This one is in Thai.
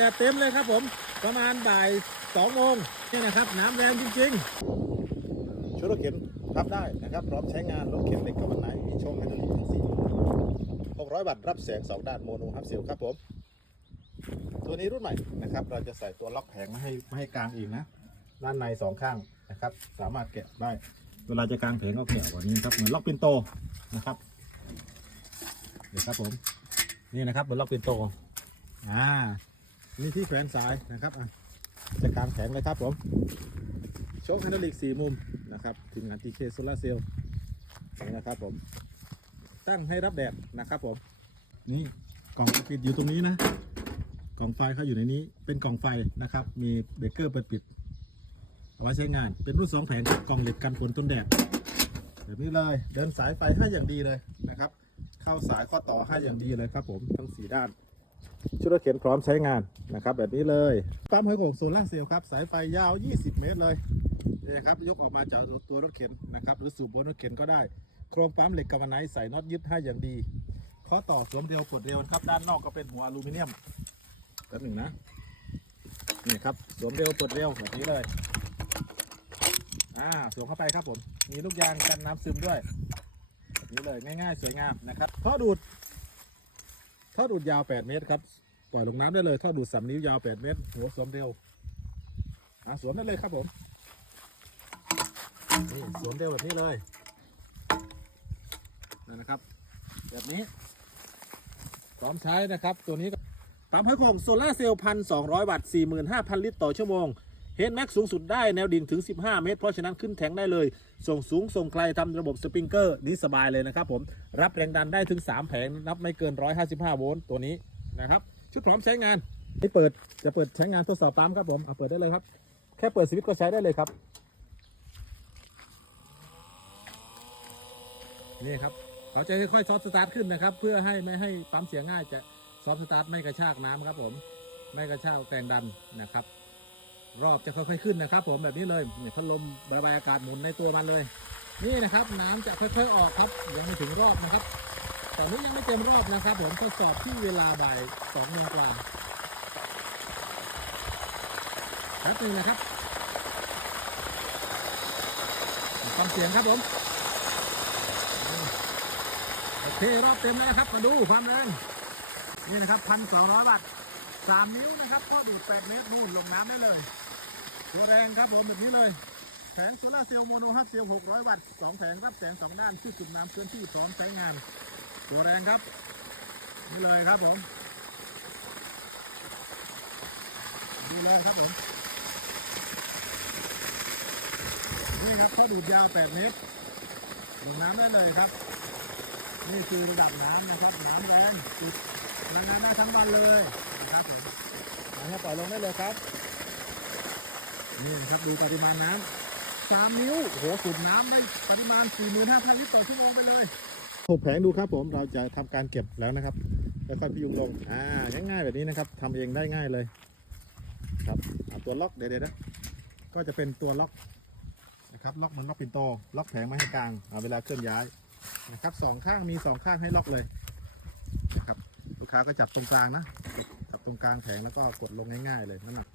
ดดเต็มเลยครับผม ประมาณบ่ายสองโมงนี่นะครับ น้ำแรงจริงๆชุดรถเข็นพับได้นะครับ พร้อมใช้งานรถเข็นเล็กกับวันไหนมีช่องไฮดรอลิกทั้งสี่600วัตต์รับแสงสองด้านโมโนฮับเซลครับผม ตัวนี้รุ่นใหม่นะครับ เราจะใส่ตัวล็อกแผงม่ให้ม่ให้กลางอีกนะ ด้านในสองข้างนะครับ สามารถแกะได้ เวลาจะกลางแผงก็แกะแบบนี้ครับ เหมือนล็อกปินโตนะครับเดี๋ยวครับผม นี่นะครับบนล็อกปินโต อ่า นี่ที่แขวนสายนะครับอะจะกางแผงเลยครับผมโชคไฮดรอลิกสี่มุมนะครับทีมงานทีเคโซลาเซลล์นี่นะครับผม ตั้งให้รับแดดนะครับผม นี่กล่องปิดอยู่ตรงนี้นะ กล่องไฟเขาอยู่ในนี้ เป็นกล่องไฟนะครับ มีเบรกเกอร์เปิดปิด เอาไว้ใช้งาน เป็นรุ่นสองแผงกล่องเหล็กกันฝนต้นแดดแบบนี้เลย เดินสายไฟให้อย่างดีเลยนะครับ เข้าสายข้อต่อให้อย่างดีเลยครับผม ทั้งสีด้าน ชุดรถเข็นพร้อมใช้งานนะครับ แบบนี้เลยปั๊มหอยโข่งโซล่าเซลล์ครับ สายไฟยาว 20 เมตรเลยนี่ครับ ยกออกมาจากตัวรถเข็นนะครับ หรือสูบบนรถเข็นก็ได้ โครงปั๊มเหล็กกำมะไนท์ใส่น็อตยึดให้อย่างดีข้อต่อสวมเดียวกดเร็วครับ ด้านนอกก็เป็นหัวอลูมิเนียมแป๊บหนึ่งนะ นี่ครับ สวมเร็วกดเร็วแบบนี้เลย อ่า สวมเข้าไปครับผม มีลูกยางกันน้ำซึมด้วยแบบนี้เลย ง่ายๆ สวยงามนะครับ ท่อดูด อดูดยาว 8 เมตรครับ ปล่อยลงน้ำได้เลยท่อดูดสามนิ้วยาว 8 เมตร หัวสวมเร็วอ่าสวมได้เลยครับผมนี่สวมเร็วแบบนี้เลยนั่นนะครับ แบบนี้พร้อมใช้นะครับ ตัวนี้ก็ปั๊มห้อยของโซลาเซลล์พันสองร้อยวัตต์สี่หมื่นห้าพันลิตรต่อชั่วโมง เฮดแม็กสูงสุดได้แนวดิ่งถึง 15 เมตร เพราะฉะนั้นขึ้นแทงได้เลย ส่งสูง ส่งไกลทำระบบสปริงเกอร์นี่สบายเลยนะครับผม รับแรงดันได้ถึง 3 แผงนับไม่เกิน 155 โวลต์ตัวนี้นะครับ ชุดพร้อมใช้งานนี่เปิดจะเปิดใช้งานทดสอบปั๊มครับผมเอาเปิดได้เลยครับ แค่เปิดสวิตช์ก็ใช้ได้เลยครับ นี่ครับ เขาจะค่อยๆซอฟต์สตาร์ทขึ้นนะครับ เพื่อให้ไม่ให้ปั๊มเสียง่ายจะซอฟต์สตาร์ทไม่กระชากน้ำครับผม ไม่กระชากแรงดันนะครับ รอบจะค่อยๆขึ้นนะครับ ผมแบบนี้เลยเนี่ยพัดลมระบายอากาศหมุนในตัวมันเลย นี่นะครับ น้ำจะค่อยๆออกครับ ยังไม่ถึงรอบนะครับตอนนี้ยังไม่เต็มรอบนะครับ ผมทดสอบที่เวลาบ่ายสองโมงกว่าแป๊บหนึงนะครับฟังเสียงครับผมโอเครอบเต็มแล้วครับ มาดูความแรงนี่นะครับพันสองร้อยบาท สามนิ้วนะครับก็ดูด8เมตรนู่นลงน้ำได้เลยตัวแรงครับผมแบบนี้เลย แผงโซลาเซลล์โมโนฮับเซลล์600 วัตต์2แผงรับแสง2ด้านชื่อจุดน้ำเคลื่อนที่พร้อมใช้งาน ตัวแรงครับ นี่เลยครับผมดูเลยครับผมนี่ครับข้อดูดยาว 8 เมตรลงน้ำได้เลยครับ นี่คือระดับน้ำนะครับ น้ำแรงจุดทำงานได้ทั้งวันเลย นะครับผมเอาให้ปล่อยลงได้เลยครับ นี่นะครับดูปริมาณน้ำสามนิ้วโอ้โหสูบน้ำได้ปริมาณ 45,000ลิตรต่อชั่วโมงไปเลยผมแผงดูครับผมเราจะทำการเก็บแล้วนะครับค่อยๆพยุงลงอ่าง่ายๆแบบนี้นะครับทำเองได้ง่ายเลยครับตัวล็อกเดี๋ยวๆนะก็จะเป็นตัวล็อกนะครับล็อกเหมือนล็อกปินโตล็อกแผงไม่ให้กลางเอาเวลาเคลื่อนย้ายนะครับสองข้างมีสองข้างให้ล็อกเลยนะครับลูกค้าก็จับตรงกลางนะ รงกลางแผงแล้วก็กดลงง่ายๆเลยน้ำหนัก